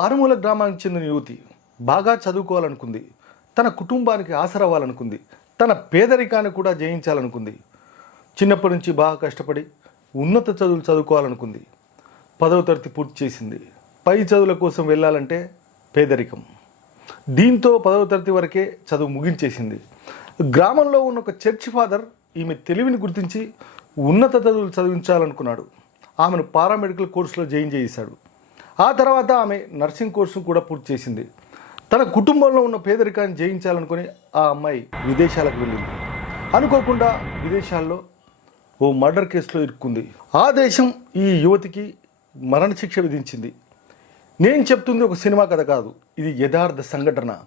మారుమూల గ్రామానికి చెందిన యువతి బాగా చదువుకోవాలనుకుంది. తన కుటుంబానికి ఆసరవ్వాలనుకుంది తన పేదరికాన్ని కూడా జయించాలనుకుంది. చిన్నప్పటి నుంచి బాగా కష్టపడి ఉన్నత చదువులు చదువుకోవాలనుకుంది. పదవ తరగతి పూర్తి చేసింది. పై చదువుల కోసం వెళ్ళాలంటే పేదరికం. దీంతో పదవ తరగతి వరకే చదువు ముగించేసింది. గ్రామంలో ఉన్న ఒక చర్చ్ ఫాదర్ ఈమె తెలివిని గుర్తించి ఉన్నత చదువులు చదివించాలనుకున్నాడు. ఆమెను పారామెడికల్ కోర్సులో జాయిన్ చేశాడు. ఆ తర్వాత ఆమె నర్సింగ్ కోర్సు కూడా పూర్తి చేసింది. తన కుటుంబంలో ఉన్న పేదరికాన్ని జయించాలనుకుని ఆ అమ్మాయి విదేశాలకు వెళ్ళింది. అనుకోకుండా విదేశాల్లో ఓ మర్డర్ కేసులో ఇరుక్కుంది. ఆ దేశం ఈ యువతికి మరణశిక్ష విధించింది. నేను చెప్తుంది ఒక సినిమా కథ కాదు. ఇది యథార్థ సంఘటన.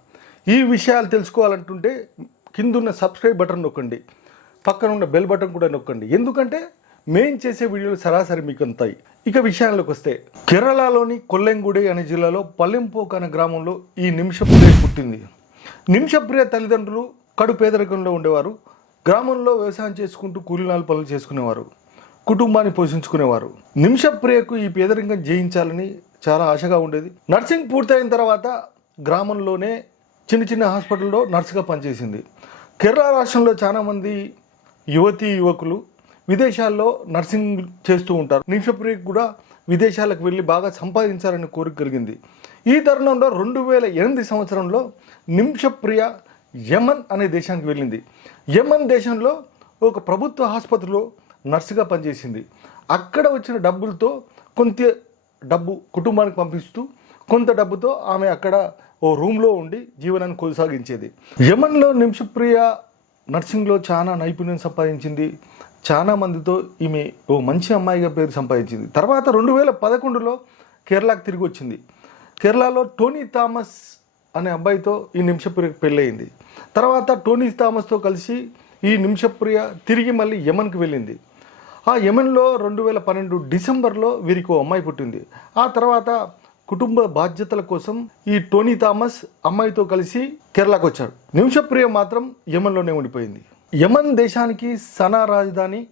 ఈ విషయాలు తెలుసుకోవాలంటుంటే కిందున్న సబ్స్క్రైబ్ బటన్ నొక్కండి. పక్కన ఉన్న బెల్ బటన్ కూడా నొక్కండి. ఎందుకంటే మేం చేసే వీడియోలు సరాసరి మీకు అంతాయి ఇక విషయాల్లోకి వస్తే కేరళలోని కొల్లెంగుడి అనే జిల్లాలో పల్లెంపోక్ అనే గ్రామంలో ఈ నిమిషప్రియ పుట్టింది. నిమిషప్రియ తల్లిదండ్రులు కడు పేదరికంలో ఉండేవారు. గ్రామంలో వ్యవసాయం చేసుకుంటూ కూలినాలు పనులు చేసుకునేవారు. కుటుంబాన్ని పోషించుకునేవారు. నిమిషప్రియకు ఈ పేదరికం జయించాలని చాలా ఆశగా ఉండేది. నర్సింగ్ పూర్తయిన తర్వాత గ్రామంలోనే చిన్న చిన్న హాస్పిటల్లో నర్సుగా పనిచేసింది. కేరళ రాష్ట్రంలో చాలామంది యువతీ యువకులు విదేశాల్లో నర్సింగ్ చేస్తూ ఉంటారు. నిమిషప్రియకు కూడా విదేశాలకు వెళ్ళి బాగా సంపాదించాలని కోరిక కలిగింది. ఈ తరుణంలో రెండు వేల ఎనిమిది సంవత్సరంలో నిమిషప్రియ యమన్ అనే దేశానికి వెళ్ళింది. యమన్ దేశంలో ఒక ప్రభుత్వ ఆసుపత్రిలో నర్సుగా పనిచేసింది. అక్కడ వచ్చిన డబ్బులతో కొంత డబ్బు కుటుంబానికి పంపిస్తూ కొంత డబ్బుతో ఆమె అక్కడ ఓ రూమ్లో ఉండి జీవనాన్ని కొనసాగించేది. యమన్లో నిమిషప్రియ నర్సింగ్లో చాలా నైపుణ్యం సంపాదించింది. చాలా మందితో ఈమె ఓ మంచి అమ్మాయిగా పేరు సంపాదించింది. తర్వాత రెండు వేల పదకొండులో కేరళకు తిరిగి వచ్చింది. కేరళలో టోనీ థామస్ అనే అబ్బాయితో ఈ నిమిషప్రియకు పెళ్ళయింది. తర్వాత టోనీ థామస్తో కలిసి ఈ నిమిషప్రియ తిరిగి మళ్ళీ యమన్కి వెళ్ళింది. ఆ యమన్లో రెండు వేల పన్నెండు డిసెంబర్లో వీరికి ఓ అమ్మాయి పుట్టింది. ఆ తర్వాత కుటుంబ బాధ్యతల కోసం ఈ టోనీ థామస్ అమ్మాయితో కలిసి కేరళకు వచ్చాడు. నిమిషప్రియ మాత్రం యమన్లోనే ఉండిపోయింది. యమన్ దేశానికి సనా రాజధాని.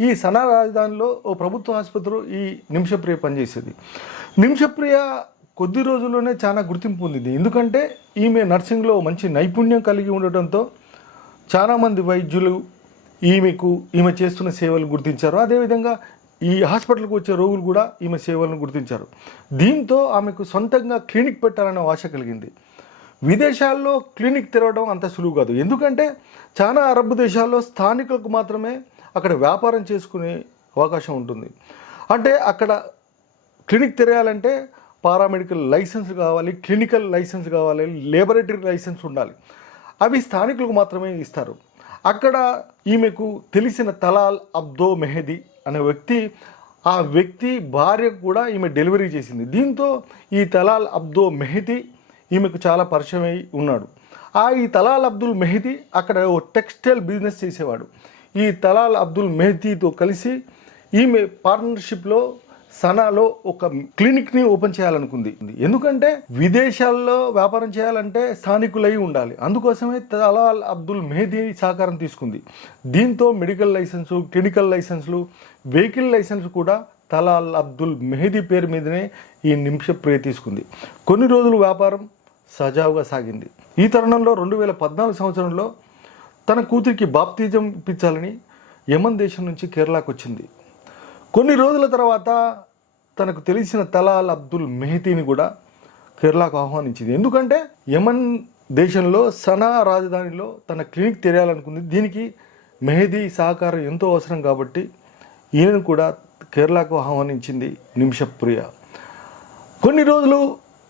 ఈ సనా రాజధానిలో ఓ ప్రభుత్వ ఆసుపత్రిలో ఈ నిమిషప్రియ పనిచేసేది. నిమిషప్రియ కొద్ది రోజుల్లోనే చాలా గుర్తింపు పొందింది. ఎందుకంటే ఈమె నర్సింగ్లో మంచి నైపుణ్యం కలిగి ఉండటంతో చాలామంది వైద్యులు ఈమెకు ఈమె చేస్తున్న సేవలు గుర్తించారు. అదేవిధంగా ఈ హాస్పిటల్కి వచ్చే రోగులు కూడా ఈమె సేవలను గుర్తించారు. దీంతో ఆమెకు సొంతంగా క్లినిక్ పెట్టాలనే ఆశ కలిగింది. విదేశాల్లో క్లినిక్ తెరవడం అంత సులువు కాదు. ఎందుకంటే చాలా అరబ్ దేశాల్లో స్థానికులకు మాత్రమే అక్కడ వ్యాపారం చేసుకునే అవకాశం ఉంటుంది. అంటే అక్కడ క్లినిక్ తెరయాలంటే పారామెడికల్ లైసెన్స్ కావాలి క్లినికల్ లైసెన్స్ కావాలి లేబొరేటరీ లైసెన్స్ ఉండాలి. అవి స్థానికులకు మాత్రమే ఇస్తారు. అక్కడ ఈమెకు తెలిసిన తలాల్ అబ్దో మెహదీ అనే వ్యక్తి ఆ వ్యక్తి భార్యకు కూడా ఈమె డెలివరీ చేసింది. దీంతో ఈ తలాల్ అబ్దో మెహదీ ఈమెకు చాలా పరిచయం అయి ఉన్నాడు. ఆ ఈ తలాల్ అబ్దుల్ మెహదీ అక్కడ ఓ టెక్స్టైల్ బిజినెస్ చేసేవాడు. ఈ తలాల్ అబ్దుల్ మెహదీతో కలిసి ఈమె పార్ట్నర్షిప్లో సనాలో ఒక క్లినిక్ని ఓపెన్ చేయాలనుకుంది. ఎందుకంటే విదేశాల్లో వ్యాపారం చేయాలంటే స్థానికులై ఉండాలి. అందుకోసమే తలాల్ అబ్దుల్ మెహదీ సహకారం తీసుకుంది. దీంతో మెడికల్ లైసెన్సు క్లినికల్ లైసెన్సులు వెహికల్ లైసెన్స్ కూడా తలాల్ అబ్దుల్ మెహదీ పేరు మీదనే ఈ నిమిషప్రియ తీసుకుంది. కొన్ని రోజులు వ్యాపారం సజావుగా సాగింది. ఈ తరుణంలో రెండు వేల పద్నాలుగు సంవత్సరంలో తన కూతురికి బాప్తిజం ఇప్పించాలని యమన్ దేశం నుంచి కేరళకు వచ్చింది కొన్ని రోజుల తర్వాత తనకు తెలిసిన తలాల్ అబ్దుల్ మెహతీని కూడా కేరళకు ఆహ్వానించింది. ఎందుకంటే యమన్ దేశంలో సనా రాజధానిలో తన క్లినిక్ తెరయాలనుకుంది. దీనికి మెహదీ సహకారం ఎంతో అవసరం కాబట్టి ఈయనను కూడా కేరళకు ఆహ్వానించింది నిమిషప్రియ. కొన్ని రోజులు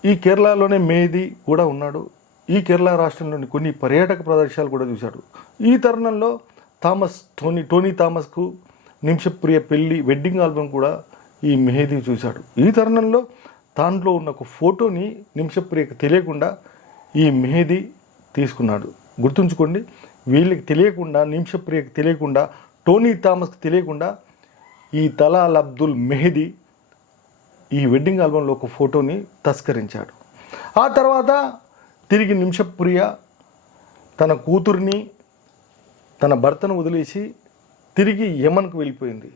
ఈ కేరళలోనే మెహదీ కూడా ఉన్నాడు. ఈ కేరళ రాష్ట్రంలోని కొన్ని పర్యాటక ప్రదేశాలు కూడా చూశాడు. ఈ తరుణంలో థామస్ టోనీ టోనీ థామస్కు నిమిషప్రియ పెళ్ళి వెడ్డింగ్ ఆల్బమ్ కూడా ఈ మెహదీ చూశాడు. ఈ తరుణంలో దాంట్లో ఉన్న ఒక ఫోటోని నిమిషప్రియకు తెలియకుండా ఈ మెహదీ తీసుకున్నాడు. గుర్తుంచుకోండి వీళ్ళకి తెలియకుండా నిమిషప్రియకు తెలియకుండా టోనీ థామస్కి తెలియకుండా ఈ తలాల్ అబ్దుల్ మెహదీ ఈ వెడ్డింగ్ ఆల్బంలో ఒక ఫోటోని తస్కరించాడు. ఆ తర్వాత తిరిగి నిమిషప్రియ తన కూతుర్ని తన భర్తను వదిలేసి తిరిగి యమన్కు వెళ్ళిపోయింది.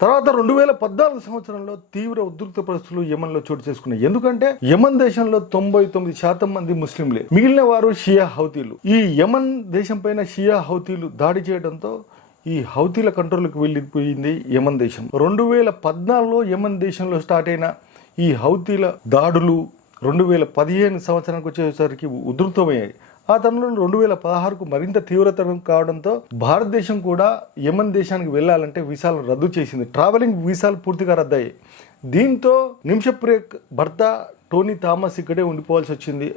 తర్వాత రెండు వేల పద్నాలుగు సంవత్సరంలో తీవ్ర ఉద్రిక్త పరిస్థితులు యమన్లో చోటు చేసుకున్నాయి. ఎందుకంటే యమన్ దేశంలో తొంభై తొమ్మిది శాతం మంది ముస్లింలే. మిగిలిన వారు షియా హౌతీలు. ఈ యమన్ దేశం పైన షియా హౌతీలు దాడి చేయడంతో ఈ హౌతీల కంట్రోల్కి వెళ్ళిపోయింది యమన్ దేశం. రెండు వేల పద్నాలుగులో యమన్ దేశంలో స్టార్ట్ అయిన ఈ హౌతీల దాడులు రెండు వేల పదిహేను సంవత్సరానికి వచ్చేసరికి ఉధృతమయ్యాయి. ఆ తరుణంలో రెండు వేల పదహారుకు మరింత తీవ్రతరం కావడంతో భారతదేశం కూడా యమన్ దేశానికి వెళ్ళాలంటే వీసాలు రద్దు చేసింది. ట్రావెలింగ్ వీసాలు పూర్తిగా రద్దయ్యాయి. దీంతో నిమిషప్రియ భర్త టోనీ థామస్ ఇక్కడే ఉండిపోవాల్సి వచ్చింది.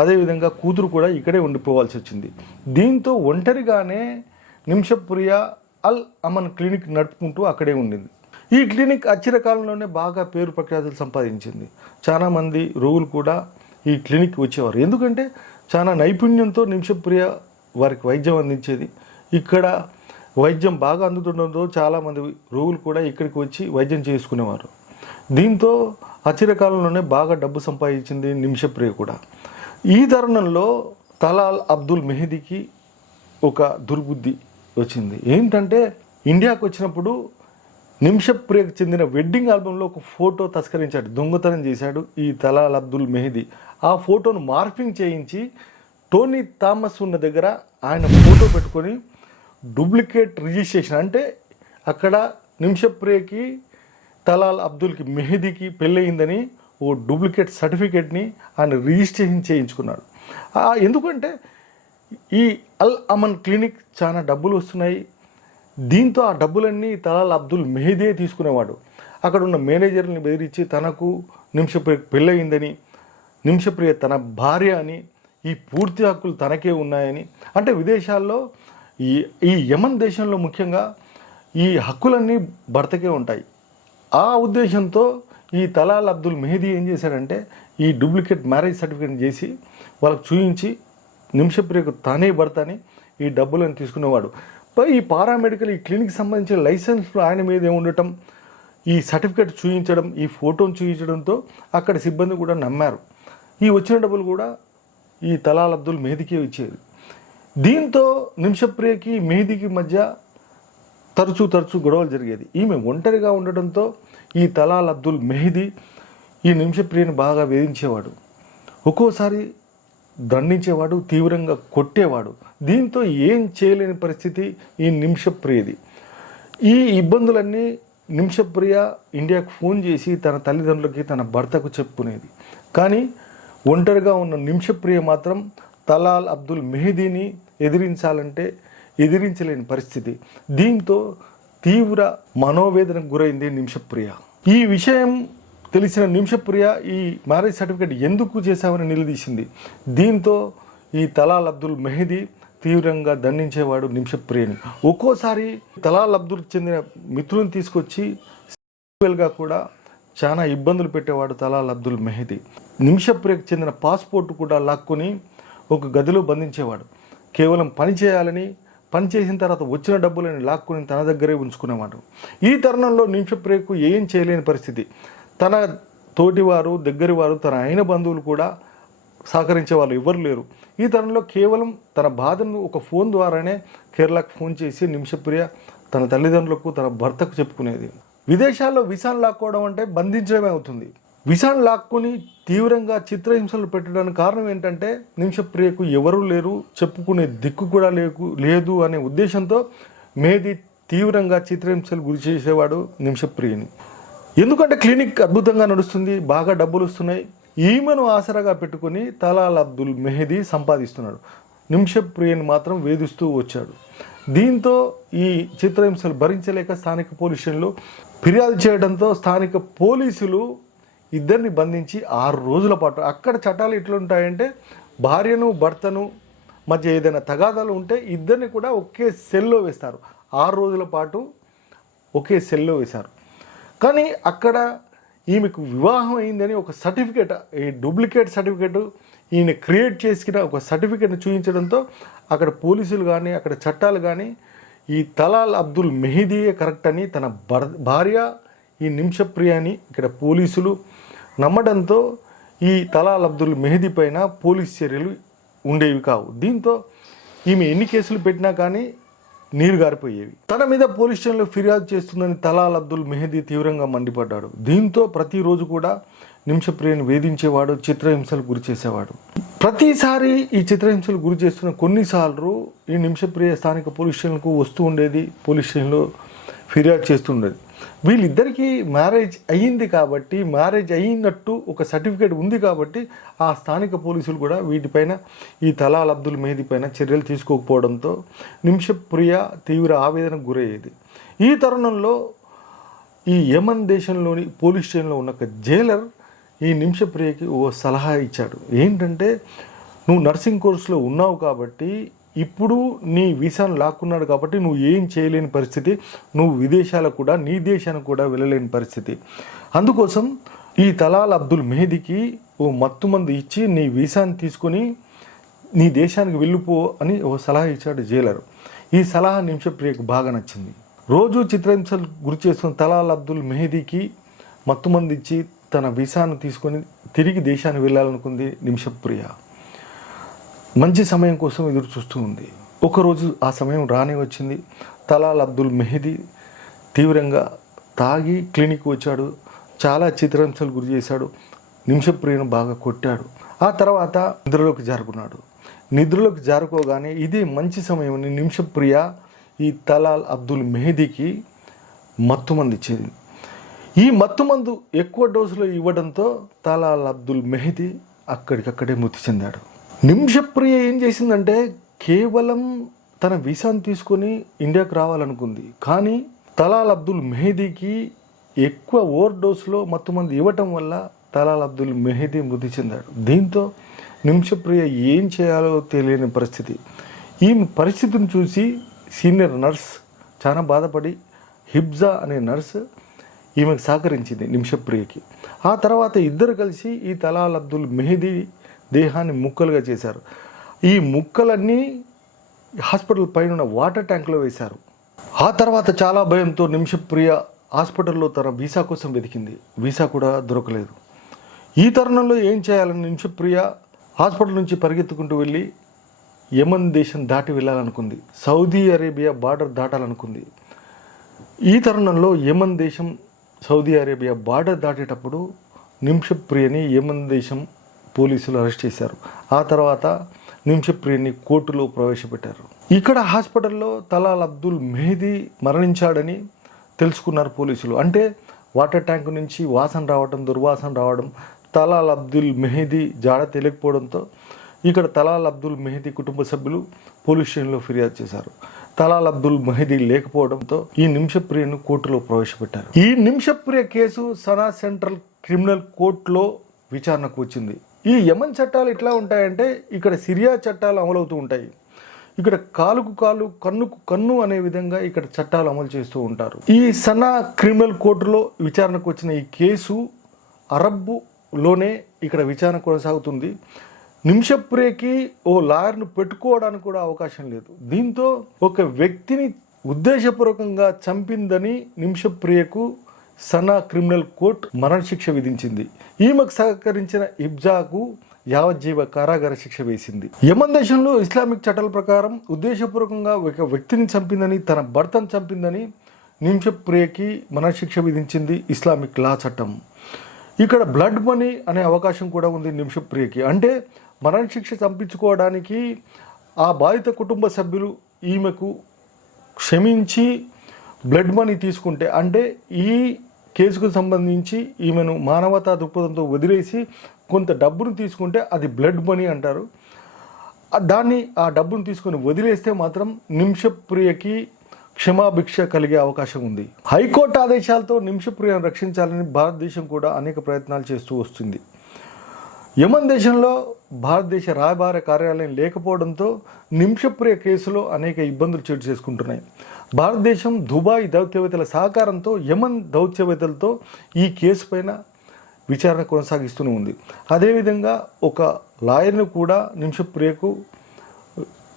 అదేవిధంగా కూతురు కూడా ఇక్కడే ఉండిపోవాల్సి వచ్చింది. దీంతో ఒంటరిగానే నిమిషప్రియ అల్ అమన్ క్లినిక్ నడుపుకుంటూ అక్కడే ఉండింది. ఈ క్లినిక్ అచ్చిర కాలంలోనే బాగా పేరు ప్రఖ్యాతులు సంపాదించింది. చాలామంది రోగులు కూడా ఈ క్లినిక్ వచ్చేవారు. ఎందుకంటే చాలా నైపుణ్యంతో నిమిషప్రియ వారికి వైద్యం అందించేది. ఇక్కడ వైద్యం బాగా అందుతుండడంతో చాలామంది రోగులు కూడా ఇక్కడికి వచ్చి వైద్యం చేసుకునేవారు. దీంతో అచిరకాలంలోనే బాగా డబ్బు సంపాదించింది నిమిషప్రియ కూడా. ఈ తరుణంలో తలాల్ అబ్దుల్ మెహదీకి ఒక దుర్బుద్ధి వచ్చింది. ఏంటంటే ఇండియాకు వచ్చినప్పుడు నిమిషప్రియకు చెందిన వెడ్డింగ్ ఆల్బంలో ఒక ఫోటో తస్కరించాడు దొంగతనం చేశాడు ఈ తలాల్ అబ్దుల్ మెహదీ. ఆ ఫోటోను మార్ఫింగ్ చేయించి టోనీ థామస్ ఉన్న దగ్గర ఆయన ఫోటో పెట్టుకొని డూప్లికేట్ రిజిస్ట్రేషన్ అంటే అక్కడ నిమిషప్రియకి తలాల్ అబ్దుల్కి మెహదీకి పెళ్ళయిందని ఓ డూప్లికేట్ సర్టిఫికేట్ని ఆయన రిజిస్ట్రేషన్ చేయించుకున్నాడు. ఎందుకంటే ఈ అల్ అమన్ క్లినిక్ చాలా డబ్బులు వస్తున్నాయి. దీంతో ఆ డబ్బులన్నీ తలాల్ అబ్దుల్ మెహదీ తీసుకునేవాడు. అక్కడ ఉన్న మేనేజర్ని బెదిరించి తనకు నిమిషప్రియ పెళ్ళయిందని నిమిషప్రియ తన భార్య అని ఈ పూర్తి హక్కులు తనకే ఉన్నాయని అంటే విదేశాల్లో ఈ ఈ యమన్ దేశంలో ముఖ్యంగా ఈ హక్కులన్నీ భర్తకే ఉంటాయి. ఆ ఉద్దేశంతో ఈ తలాల్ అబ్దుల్ మెహదీ ఏం చేశాడంటే ఈ డూప్లికేట్ మ్యారేజ్ సర్టిఫికేట్ చేసి వాళ్ళకు చూయించి నిమిషప్రియకు తానే భర్త అని ఈ డబ్బులను తీసుకునేవాడు. పై ఈ పారామెడికల్ ఈ క్లినిక్ సంబంధించిన లైసెన్స్లు ఆయన మీదే ఉండటం ఈ సర్టిఫికేట్ చూపించడం ఈ ఫోటోను చూపించడంతో అక్కడ సిబ్బంది కూడా నమ్మారు. ఈ వచ్చిన డబ్బులు కూడా ఈ తలాల్ అబ్దుల్ మెహదీకే ఇచ్చేది. దీంతో నిమిషప్రియకి మెహదీకి మధ్య తరచూ తరచూ గొడవలు జరిగేది. ఈమె ఒంటరిగా ఉండడంతో ఈ తలాల్ అబ్దుల్ మెహదీ ఈ నిమిషప్రియని బాగా వేధించేవాడు. ఒక్కోసారి దండించేవాడు తీవ్రంగా కొట్టేవాడు. దీంతో ఏం చేయలేని పరిస్థితి ఈ నిమిషప్రియది. ఈ ఇబ్బందులన్నీ నిమిషప్రియ ఇండియాకు ఫోన్ చేసి తన తల్లిదండ్రులకి తన భర్తకు చెప్పుకునేది. కానీ ఒంటరిగా ఉన్న నిమిషప్రియ మాత్రం తలాల్ అబ్దుల్ మెహదీని ఎదిరించాలంటే ఎదిరించలేని పరిస్థితి. దీంతో తీవ్ర మనోవేదనకు గురైంది నిమిషప్రియ. ఈ విషయం తెలిసిన నిమిషప్రియ ఈ మ్యారేజ్ సర్టిఫికేట్ ఎందుకు చేశామని నిలదీసింది. దీంతో ఈ తలాల్ అబ్దుల్ మెహదీ తీవ్రంగా దండించేవాడు నిమిషప్రియని. ఒక్కోసారి తలాల్ అబ్దుల్ చెందిన మిత్రులను తీసుకొచ్చి గా కూడా చాలా ఇబ్బందులు పెట్టేవాడు తలాల్ అబ్దుల్ మెహదీ. నిమిషప్రియకు చెందిన పాస్పోర్ట్ కూడా లాక్కొని ఒక గదిలో బంధించేవాడు. కేవలం పని చేయాలని పని చేసిన తర్వాత వచ్చిన డబ్బులని లాక్కొని తన దగ్గరే ఉంచుకునేవాడు. ఈ తరుణంలో నిమిషప్రియకు ఏం చేయలేని పరిస్థితి. తన తోటివారు దగ్గరి వారు తన అయిన బంధువులు కూడా సహకరించే వాళ్ళు ఎవరు లేరు. ఈ తరుణంలో కేవలం తన బాధను ఒక ఫోన్ ద్వారానే కేరళకు ఫోన్ చేసి నిమిషప్రియ తన తల్లిదండ్రులకు తన భర్తకు చెప్పుకునేది. విదేశాల్లో విసాన్ లాక్కోవడం అంటే బంధించడమే అవుతుంది. విసాన్ లాక్కుని తీవ్రంగా చిత్రహింసలు పెట్టడానికి కారణం ఏంటంటే నిమిషప్రియకు ఎవరూ లేరు చెప్పుకునే దిక్కు కూడా లేకు లేదు అనే ఉద్దేశంతో మేది తీవ్రంగా చిత్రహింసలు గురి చేసేవాడు నిమిషప్రియని. ఎందుకంటే క్లినిక్ అద్భుతంగా నడుస్తుంది బాగా డబ్బులు వస్తున్నాయి. ఈమెను ఆసరాగా పెట్టుకొని తలాల్ అబ్దుల్ మెహదీ సంపాదిస్తున్నాడు. నిమిషప్రియని మాత్రం వేధిస్తూ వచ్చాడు. దీంతో ఈ చిత్రహింసలు భరించలేక స్థానిక పోలీసులు ఫిర్యాదు చేయడంతో స్థానిక పోలీసులు ఇద్దరిని బంధించి ఆరు రోజుల పాటు అక్కడ చట్టాలు ఎట్లుంటాయంటే భార్యను భర్తను మధ్య ఏదైనా తగాదాలు ఉంటే ఇద్దరిని కూడా ఒకే సెల్లో వేస్తారు. ఆరు రోజుల పాటు ఒకే సెల్లో వేశారు. కానీ అక్కడ ఈమెకు వివాహం అయిందని ఒక సర్టిఫికేట్ ఈ డూప్లికేట్ సర్టిఫికేట్ ఈయన క్రియేట్ చేసిన ఒక సర్టిఫికేట్ని చూపించడంతో అక్కడ పోలీసులు కానీ అక్కడ చట్టాలు కానీ ఈ తలాల్ అబ్దుల్ మెహిదీయే కరెక్ట్ అని తన భర్ భార్య ఈ నిమిషప్రియ అని ఇక్కడ పోలీసులు నమ్మడంతో ఈ తలాల్ అబ్దుల్ మెహదీ పైన పోలీస్ చర్యలు ఉండేవి కావు. దీంతో ఈమె ఎన్ని కేసులు పెట్టినా కానీ నీరు గారిపోయేవి. తన మీద పోలీస్ స్టేషన్లో ఫిర్యాదు చేస్తుందని తలాల్ అబ్దుల్ మెహదీ తీవ్రంగా మండిపడ్డాడు. దీంతో ప్రతిరోజు కూడా నిమిషప్రియను వేధించేవాడు చిత్రహింసలు గురి చేసేవాడు. ప్రతిసారి ఈ చిత్రహింసలు గురి చేస్తున్న కొన్నిసార్లు ఈ నిమిషప్రియ స్థానిక పోలీస్ స్టేషన్కు వస్తూ ఉండేది పోలీస్ స్టేషన్లో ఫిర్యాదు చేస్తుండేది వీళ్ళిద్దరికీ మ్యారేజ్ అయ్యింది కాబట్టి మ్యారేజ్ అయినట్టు ఒక సర్టిఫికేట్ ఉంది కాబట్టి ఆ స్థానిక పోలీసులు కూడా వీటిపైన ఈ తలాల్ అబ్దుల్ మెహదీ పైన చర్యలు తీసుకోకపోవడంతో నిమిషప్రియ తీవ్ర ఆవేదనకు గురయ్యేది. ఈ తరుణంలో ఈ యమన్ దేశంలోని పోలీస్ స్టేషన్లో ఉన్న ఒక జైలర్ ఈ నిమిషప్రియకి ఓ సలహా ఇచ్చాడు. ఏంటంటే నువ్వు నర్సింగ్ కోర్సులో ఉన్నావు కాబట్టి ఇప్పుడు నీ వీసాను లాక్కున్నాడు కాబట్టి నువ్వు ఏం చేయలేని పరిస్థితి నువ్వు విదేశాలకు కూడా నీ దేశానికి కూడా వెళ్ళలేని పరిస్థితి. అందుకోసం ఈ తలాల్ అబ్దుల్ మెహదీకి ఓ మత్తు మందు ఇచ్చి నీ వీసాను తీసుకొని నీ దేశానికి వెళ్ళిపో అని ఓ సలహా ఇచ్చాడు జైలర్. ఈ సలహా నిమిషప్రియకు బాగా నచ్చింది. రోజు చిత్రహింసలు గురి చేస్తున్న తలాల్ అబ్దుల్ మెహదీకి మత్తుమంది ఇచ్చి తన వీసాను తీసుకొని తిరిగి దేశానికి వెళ్ళాలనుకుంది నిమిషప్రియ మంచి సమయం కోసం ఎదురు చూస్తూ ఉంది. ఒకరోజు ఆ సమయం రానే వచ్చింది. తలాల్ అబ్దుల్ మెహదీ తీవ్రంగా తాగి క్లినిక్ వచ్చాడు. చాలా చిత్రహింసలు గురి చేశాడు. నిమిషప్రియను బాగా కొట్టాడు. ఆ తర్వాత నిద్రలోకి జారుకున్నాడు. నిద్రలోకి జారుకోగానే ఇదే మంచి సమయం నిమిషప్రియ ఈ తలాల్ అబ్దుల్ మెహదీకి మత్తుమంది ఇచ్చేది. ఈ మత్తుమందు ఎక్కువ డోసులో ఇవ్వడంతో తలాల్ అబ్దుల్ మెహదీ అక్కడికక్కడే మృతి చెందాడు. నిమిషప్రియ ఏం చేసిందంటే కేవలం తన వీసాను తీసుకొని ఇండియాకు రావాలనుకుంది. కానీ తలాల్ అబ్దుల్ మెహదీకి ఎక్కువ ఓవర్ డోస్లో మత్తుమంది ఇవ్వటం వల్ల తలాల్ అబ్దుల్ మెహదీ మృతి చెందాడు. దీంతో నిమిషప్రియ ఏం చేయాలో తెలియని పరిస్థితి. ఈ పరిస్థితిని చూసి సీనియర్ నర్స్ చాలా బాధపడి హిబ్జా అనే నర్స్ ఈమెకు సహకరించింది నిమిషప్రియకి ఆ తర్వాత ఇద్దరు కలిసి ఈ తలాల్ అబ్దుల్ మెహదీ దేహాన్ని ముక్కలుగా చేశారు. ఈ ముక్కలన్నీ హాస్పిటల్ పైన ఉన్న వాటర్ ట్యాంక్లో వేశారు. ఆ తర్వాత చాలా భయంతో నిమిషప్రియ హాస్పిటల్లో తన వీసా కోసం వెతికింది. వీసా కూడా దొరకలేదు. ఈ తరుణంలో ఏం చేయాలని నిమిషప్రియ హాస్పిటల్ నుంచి పరిగెత్తుకుంటూ వెళ్ళి యమన్ దేశం దాటి వెళ్ళాలనుకుంది. సౌదీ అరేబియా బార్డర్ దాటాలనుకుంది. ఈ తరుణంలో యమన్ దేశం సౌదీ అరేబియా బార్డర్ దాటేటప్పుడు నిమిషప్రియని యమన్ దేశం పోలీసులు అరెస్ట్ చేశారు. ఆ తర్వాత నిమిషప్రియని కోర్టులో ప్రవేశపెట్టారు. ఇక్కడ హాస్పిటల్లో తలాల్ అబ్దుల్ మెహదీ మరణించాడని తెలుసుకున్నారు పోలీసులు. అంటే వాటర్ ట్యాంక్ నుంచి వాసన రావడం దుర్వాసన రావడం తలాల్ అబ్దుల్ మెహదీ జాడ తెలియకపోవడంతో ఇక్కడ తలాల్ అబ్దుల్ మెహదీ కుటుంబ సభ్యులు పోలీస్ స్టేషన్లో ఫిర్యాదు చేశారు. తలాల్ అబ్దుల్ మెహదీ లేకపోవడంతో ఈ నిమిషప్రియను కోర్టులో ప్రవేశపెట్టారు. ఈ Nimishapriya case Sanaa central criminal కోర్టులో విచారణకు వచ్చింది. ఈ యమన్ చట్టాలు ఎట్లా ఉంటాయంటే ఇక్కడ సిరియా చట్టాలు అమలవుతూ ఉంటాయి. ఇక్కడ కాలుకు కాలు కన్నుకు కన్ను అనే విధంగా ఇక్కడ చట్టాలు అమలు చేస్తూ ఉంటారు. ఈ సనా క్రిమినల్ కోర్టులో విచారణకు వచ్చిన ఈ కేసు అరబ్బులోనే ఇక్కడ విచారణ కొనసాగుతుంది. నిమిషప్రియకి ఓ లాయర్ను పెట్టుకోవడానికి కూడా అవకాశం లేదు. దీంతో ఒక వ్యక్తిని ఉద్దేశపూర్వకంగా చంపిందని నిమిషప్రియకు సనా క్రిమినల్ కోర్టు మరణశిక్ష విధించింది. ఈమెకు సహకరించిన ఇబ్జాకు యావజ్జీవ కారాగార శిక్ష వేసింది. యమన్ దేశంలో ఇస్లామిక్ చట్టాల ప్రకారం ఉద్దేశపూర్వకంగా ఒక వ్యక్తిని చంపిందని తన భర్తను చంపిందని నిమిషప్రియకి మరణశిక్ష విధించింది ఇస్లామిక్ లా చట్టం. ఇక్కడ బ్లడ్ మనీ అనే అవకాశం కూడా ఉంది నిమిషప్రియకి అంటే మరణశిక్ష చంపించుకోవడానికి ఆ బాధిత కుటుంబ సభ్యులు ఈమెకు క్షమించి బ్లడ్ మనీ తీసుకుంటే అంటే ఈ కేసుకు సంబంధించి ఈమెను మానవతా దృక్పథంతో వదిలేసి కొంత డబ్బును తీసుకుంటే అది బ్లడ్ మనీ అంటారు. దాన్ని ఆ డబ్బును తీసుకొని వదిలేస్తే మాత్రం నిమిషప్రియకి క్షమాభిక్ష కలిగే అవకాశం ఉంది. హైకోర్టు ఆదేశాలతో నిమిషప్రియను రక్షించాలని భారతదేశం కూడా అనేక ప్రయత్నాలు చేస్తూ వస్తుంది. యమన్ దేశంలో భారతదేశ రాయబార కార్యాలయం లేకపోవడంతో నిమిషప్రియ కేసులో అనేక ఇబ్బందులు చోటు చేసుకుంటున్నాయి. భారతదేశం దుబాయ్ దౌత్యవేత్తల సహకారంతో యమన్ దౌత్యవేత్తలతో ఈ కేసు పైన విచారణ కొనసాగిస్తూనే ఉంది. అదేవిధంగా ఒక లాయర్ను కూడా నిమిషప్రియకు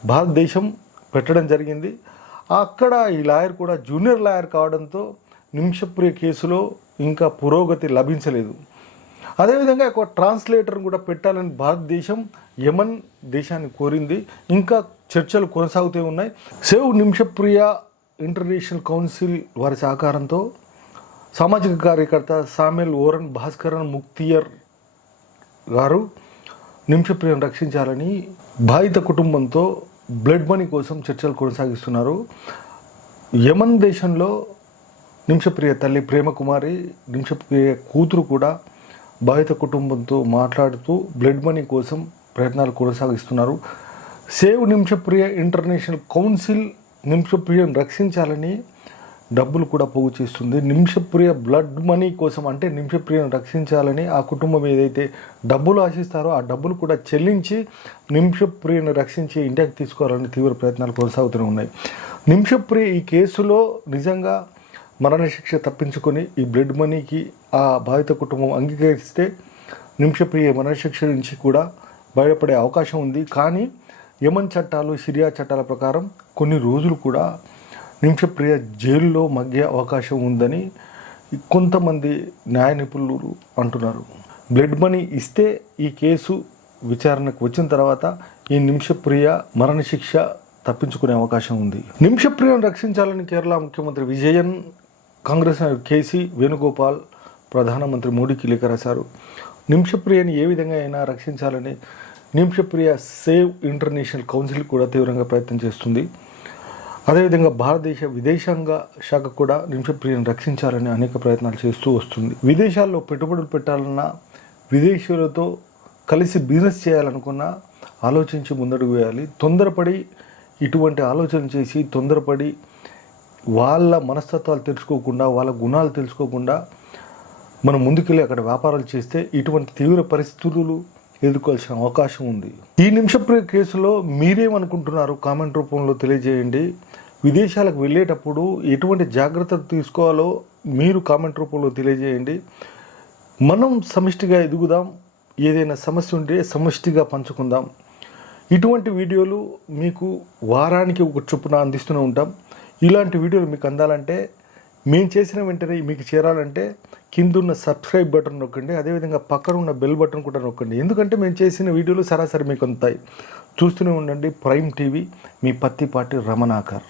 భారతదేశం పెట్టడం జరిగింది. అక్కడ ఈ లాయర్ కూడా జూనియర్ లాయర్ కావడంతో నిమిషప్రియ కేసులో ఇంకా పురోగతి లభించలేదు. అదేవిధంగా ఒక ట్రాన్స్లేటర్ని కూడా పెట్టాలని భారతదేశం యమన్ దేశాన్ని కోరింది. ఇంకా చర్చలు కొనసాగుతూ ఉన్నాయి. సేవ్ నిమిషప్రియ ఇంటర్నేషనల్ కౌన్సిల్ వారి సహకారంతో సామాజిక కార్యకర్త సామెల్ ఓరన్ భాస్కరన్ ముక్తియర్ గారు నిమిషప్రియను రక్షించాలని బాధిత కుటుంబంతో బ్లడ్ మనీ కోసం చర్చలు కొనసాగిస్తున్నారు. యమన్ దేశంలో నిమిషప్రియ తల్లి ప్రేమకుమారి నిమిషప్రియ కూతురు కూడా బాధిత కుటుంబంతో మాట్లాడుతూ బ్లడ్ మనీ కోసం ప్రయత్నాలు కొనసాగిస్తున్నారు. సేవ్ నిమిషప్రియ ఇంటర్నేషనల్ కౌన్సిల్ నిమిషప్రియం రక్షించాలని డబ్బులు కూడా పోగు చేస్తుంది. నిమిషప్రియ బ్లడ్ మనీ కోసం అంటే నిమిషప్రియను రక్షించాలని ఆ కుటుంబం ఏదైతే డబ్బులు ఆశిస్తారో ఆ డబ్బులు కూడా చెల్లించి నిమిషప్రియను రక్షించి ఇండియాకి తీసుకోవాలని తీవ్ర ప్రయత్నాలు కొనసాగుతూనే ఉన్నాయి. నిమిషప్రియ ఈ కేసులో నిజంగా మరణశిక్ష తప్పించుకొని ఈ బ్లడ్ మనీకి ఆ బాధిత కుటుంబం అంగీకరిస్తే నిమిషప్రియ మరణశిక్ష నుంచి కూడా బయటపడే అవకాశం ఉంది. కానీ యమన్ చట్టాలు సిరియా చట్టాల ప్రకారం కొన్ని రోజులు కూడా నిమిషప్రియ జైల్లో మగ్గే అవకాశం ఉందని కొంతమంది న్యాయ నిపుణులు అంటున్నారు. బ్లడ్ మనీ ఇస్తే ఈ కేసు విచారణకు వచ్చిన తర్వాత ఈ నిమిషప్రియ మరణశిక్ష తప్పించుకునే అవకాశం ఉంది. నిమిషప్రియను రక్షించాలని కేరళ ముఖ్యమంత్రి విజయన్ కాంగ్రెస్ నాయకుడు కేసీ వేణుగోపాల్ ప్రధానమంత్రి మోడీకి లేఖ రాశారు. నిమిషప్రియని ఏ విధంగా అయినా రక్షించాలని నిమిషప్రియ సేవ్ ఇంటర్నేషనల్ కౌన్సిల్ కూడా తీవ్రంగా ప్రయత్నం చేస్తుంది. అదేవిధంగా భారతదేశ విదేశాంగ శాఖ కూడా నిమిషప్రియను రక్షించాలని అనేక ప్రయత్నాలు చేస్తూ వస్తుంది. విదేశాల్లో పెట్టుబడులు పెట్టాలన్నా విదేశీయులతో కలిసి బిజినెస్ చేయాలనుకున్నా ఆలోచించి ముందడుగు వేయాలి. తొందరపడి ఇటువంటి ఆలోచన చేసి తొందరపడి వాళ్ళ మనస్తత్వాలు తెలుసుకోకుండా వాళ్ళ గుణాలు తెలుసుకోకుండా మనం ముందుకెళ్ళి అక్కడ వ్యాపారాలు చేస్తే ఇటువంటి తీవ్ర పరిస్థితులు ఎదుర్కోవాల్సిన అవకాశం ఉంది. ఈ నిమిషప్రియ కేసులో మీరేమనుకుంటున్నారు? కామెంట్ రూపంలో తెలియజేయండి. విదేశాలకు వెళ్ళేటప్పుడు ఎటువంటి జాగ్రత్తలు తీసుకోవాలో మీరు కామెంట్ రూపంలో తెలియజేయండి. మనం సమిష్టిగా ఎదుగుదాం. ఏదైనా సమస్య ఉంటే సమిష్టిగా పంచుకుందాం. ఇటువంటి వీడియోలు మీకు వారానికి ఒక చొప్పున అందిస్తూనే ఉంటాం. ఇలాంటి వీడియోలు మీకు అందాలంటే మేము చేసిన వెంటనే మీకు చేరాలంటే కిందున్న సబ్స్క్రైబ్ బటన్ నొక్కండి అదేవిధంగా పక్కన ఉన్న బెల్ బటన్ కూడా నొక్కండి. ఎందుకంటే మేము చేసిన వీడియోలు సరాసరి మీకు అందుతాయి. చూస్తూనే ఉండండి ప్రైమ్ టీవీ మీ పత్తిపాటి రమణాకర్.